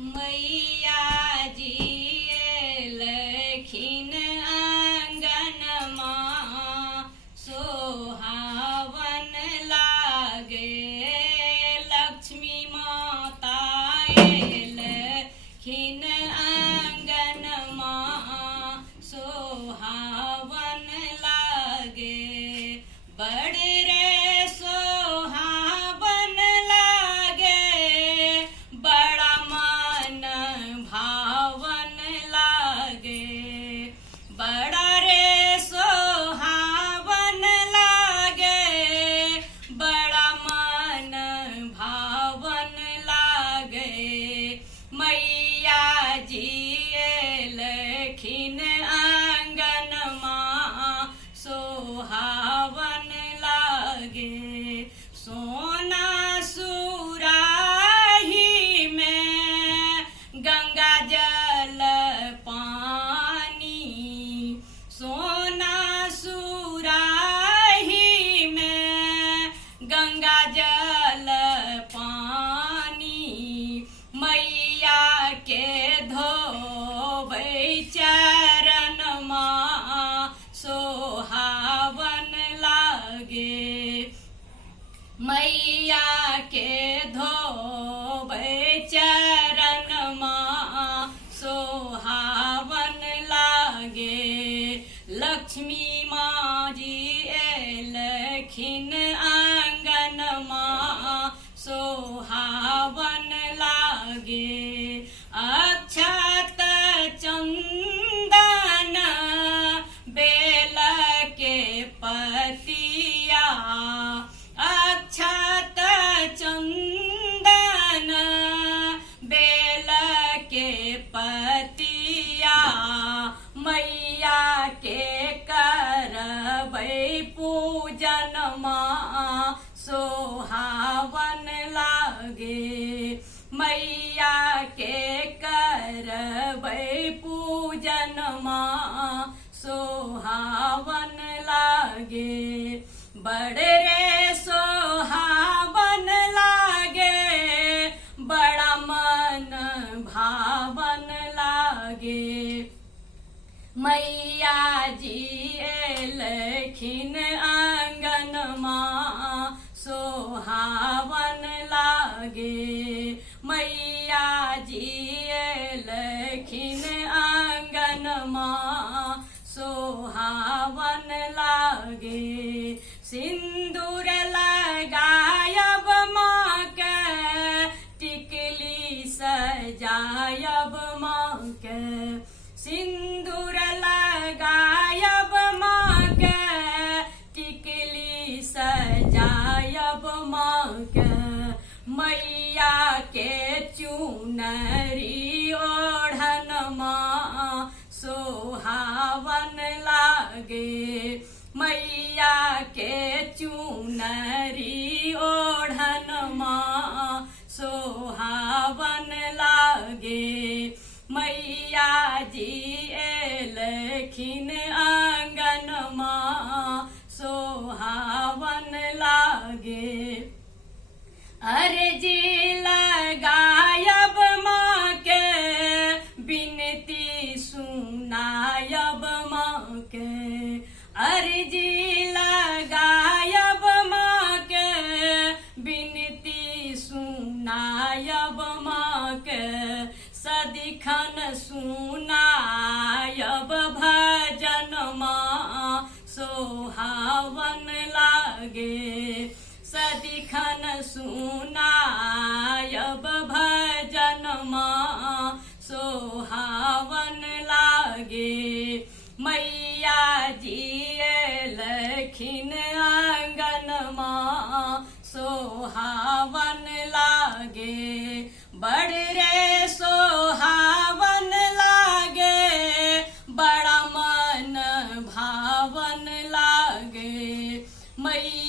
मैया जी एलखिन आंगनमा सोहावन लागे। लक्ष्मी माता एलखिन आंगनमा सोहावन लागे। बड़ रे सोहावन लागे, बड़ा मन भावन लागे। बड़ा रे सोहावन लागे, बड़ा मन भावन लागे। मैया जी एलखिन आंगनमा सोहावन लागे। सोना सुराही में गंगा जल पानी, सोना सुराही में गंगा जल पानी। मैया के धोबै चरणमा सोहावन लागे। मैया के धोबै चरणमा सोहावन लागे। लक्ष्मी माँ जी एलखिन आंगनमा सोहावन लागे। अक्षत चंदन बेल के पतिया, अक्षत चंदन बेल के पतिया। मैया के करबै पूजनमा सोहावन लागे। मैया के करबै पूजनमा सोहावन लागे। बड़ रे सोहावन लागे, बड़ा मन भावन लागे। मैया जी एलखिन आंगनमा सोहावन लागे। मैया जी एलखिन आंगनमा सोहावन लागे। सिंदूर लगायब माँ के, टिकली सजायब माँ के। सिंदूर लगायब माँ के, टिकली सजायब माँ के। मैया के चुनरी ओढ़नमा सोहावन लागे। मैया के चुनरी ओढ़नमा सोहावन लागे। मैया जी एलखिन आंगनमा सोहावन लागे। अर्जी लगायब माँ के, बिनती सुनायब माँ के। अर्जी लगायब माँ के, बिनती सुनायब माँ के। सदिखन सुनायब भजनमा सोहावन लागे। सदिखन सुनायब भजनमा सोहावन लागे। मैया जी एलखिन आंगनमा सोहावन लागे। बड़ रे सोहावन लागे, बड़ा मन भावन लागे। मैया